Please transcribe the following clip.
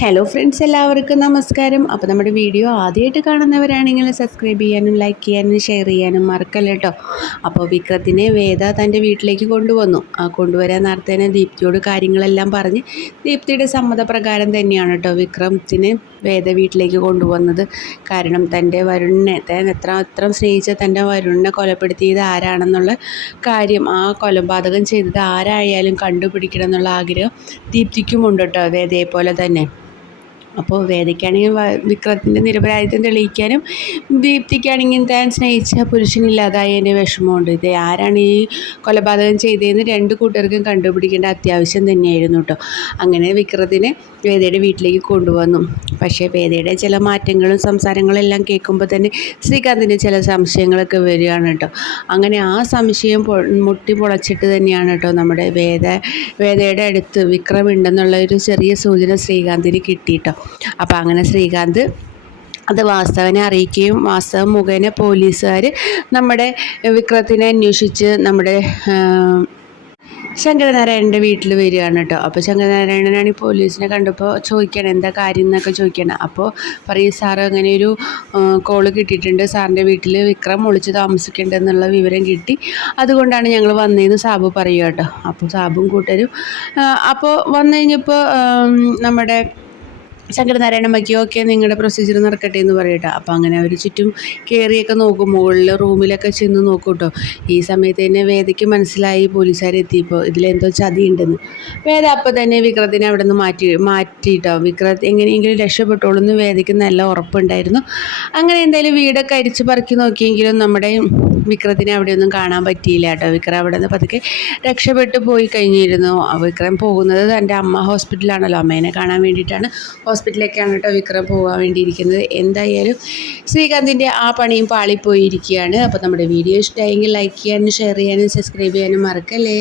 Hello friends, എല്ലാവർക്കും നമസ്കാരം. അപ്പോൾ നമ്മുടെ വീഡിയോ ആദ്യമായിട്ട് കാണുന്നവരാണെങ്കിൽ സബ്സ്ക്രൈബ് ചെയ്യാനും ലൈക്ക് ചെയ്യാനും ഷെയർ ചെയ്യാനും മറക്കല്ല കേട്ടോ. അപ്പോൾ വിക്രത്തിനെ വേദ തൻ്റെ വീട്ടിലേക്ക് കൊണ്ടുവന്നു. കൊണ്ടുവരാൻ നേരത്തെ തന്നെ ദീപ്തിയോട് കാര്യങ്ങളെല്ലാം പറഞ്ഞ് ദീപ്തിയുടെ സമ്മതപ്രകാരം തന്നെയാണ് കേട്ടോ വിക്രത്തിനെ വേദ വീട്ടിലേക്ക് കൊണ്ടുവന്നത്. കാരണം തൻ്റെ വരുണിനെ എത്ര സ്നേഹിച്ച തൻ്റെ വരുണിനെ കൊലപ്പെടുത്തിയത് ആരാണെന്നുള്ള കാര്യം, ആ കൊലപാതകം ചെയ്തത് ആരായാലും കണ്ടുപിടിക്കണം എന്നുള്ള ആഗ്രഹം ദീപ്തിക്കുമുണ്ട് കേട്ടോ, വേദയെ പോലെ തന്നെ. അപ്പോൾ വേദയ്ക്കാണെങ്കിൽ വിക്രത്തിൻ്റെ നിരപരാധിത്വം തെളിയിക്കാനും ദീപ്തിക്കാണെങ്കിൽ താൻ സ്നേഹിച്ച പുരുഷനില്ലാതായതിൻ്റെ വിഷമമുണ്ട്. ഇത് ആരാണ് ഈ കൊലപാതകം ചെയ്തതെന്ന് രണ്ട് കൂട്ടർക്കും കണ്ടുപിടിക്കേണ്ട അത്യാവശ്യം തന്നെയായിരുന്നു കേട്ടോ. അങ്ങനെ വിക്രത്തിനെ വേദയുടെ വീട്ടിലേക്ക് കൊണ്ടുവന്നു. പക്ഷേ വേദയുടെ ചില മാറ്റങ്ങളും സംസാരങ്ങളും എല്ലാം കേൾക്കുമ്പോൾ തന്നെ ശ്രീകാന്തിന് ചില സംശയങ്ങളൊക്കെ വരികയാണ് കേട്ടോ. അങ്ങനെ ആ സംശയം മുട്ടി പൊളച്ചിട്ട് തന്നെയാണ് കേട്ടോ നമ്മുടെ വേദയുടെ അടുത്ത് വിക്രം ഉണ്ടെന്നുള്ള ഒരു ചെറിയ സൂചന ശ്രീകാന്തിന് കിട്ടിയിട്ടോ. അപ്പോൾ അങ്ങനെ ശ്രീകാന്ത് അത് വാസ്തവനെ അറിയിക്കുകയും വാസ്തവം മുഖേന പോലീസുകാർ നമ്മുടെ വിക്രത്തിനെ അന്വേഷിച്ച് നമ്മുടെ ശങ്കരനാരായണൻ്റെ വീട്ടിൽ വരികയാണ് കേട്ടോ. അപ്പോൾ ശങ്കരനാരായണനാണ് ഈ പോലീസിനെ കണ്ടപ്പോൾ ചോദിക്കണം എന്താ കാര്യം എന്നൊക്കെ ചോദിക്കണം. അപ്പോൾ പറയും, സാറ് അങ്ങനെ ഒരു കോള് കിട്ടിയിട്ടുണ്ട്, സാറിൻ്റെ വീട്ടിൽ വിക്രം ഒളിച്ച് താമസിക്കേണ്ടതെന്നുള്ള വിവരം കിട്ടി, അതുകൊണ്ടാണ് ഞങ്ങൾ വന്നതെന്ന് സാബു പറയുക കേട്ടോ. അപ്പോൾ സാബും കൂട്ടരും അപ്പോൾ വന്നു കഴിഞ്ഞപ്പോൾ നമ്മുടെ ശങ്കരനാരായണൻ വയ്ക്കും, ഓക്കെ നിങ്ങളുടെ പ്രൊസീജിയർ നടക്കട്ടെ എന്ന് പറയട്ടോ. അപ്പോൾ അങ്ങനെ അവർ ചുറ്റും കയറിയൊക്കെ നോക്കും, മുകളിൽ റൂമിലൊക്കെ ചെന്ന് നോക്കും കേട്ടോ. ഈ സമയത്ത് തന്നെ വേദയ്ക്ക് മനസ്സിലായി പോലീസുകാരെത്തിയപ്പോൾ ഇതിലെന്തോ ചതിയുണ്ടെന്ന്. വേദ അപ്പോൾ തന്നെ വിക്രത്തിനെ അവിടെ നിന്ന് മാറ്റിയിട്ടോ. വിക്രത്ത് എങ്ങനെയെങ്കിലും രക്ഷപ്പെട്ടോളൂന്ന് വേദയ്ക്ക് നല്ല ഉറപ്പുണ്ടായിരുന്നു. അങ്ങനെ എന്തായാലും വീടൊക്കെ അരിച്ച് പറക്കി നോക്കിയെങ്കിലും നമ്മുടെ വിക്രത്തിനെ അവിടെയൊന്നും കാണാൻ പറ്റിയില്ല കേട്ടോ. വിക്രം അവിടെ നിന്ന് പതുക്കെ രക്ഷപ്പെട്ടു പോയി കഴിഞ്ഞിരുന്നു. വിക്രം പോകുന്നത് തൻ്റെ അമ്മ ഹോസ്പിറ്റലാണല്ലോ, അമ്മേനെ കാണാൻ വേണ്ടിയിട്ടാണ് ഹോസ്പിറ്റലിലേക്കാണ് കേട്ടോ വിക്രം പോകാൻ വേണ്ടിയിരിക്കുന്നത്. എന്തായാലും ശ്രീകാന്തിൻ്റെ ആ പണിയും പാളിപ്പോയിരിക്കുകയാണ്. അപ്പോൾ നമ്മുടെ വീഡിയോ ഇഷ്ടമായെങ്കിൽ ലൈക്ക് ചെയ്യാനും ഷെയർ ചെയ്യാനും സബ്സ്ക്രൈബ് ചെയ്യാനും മറക്കല്ലേ.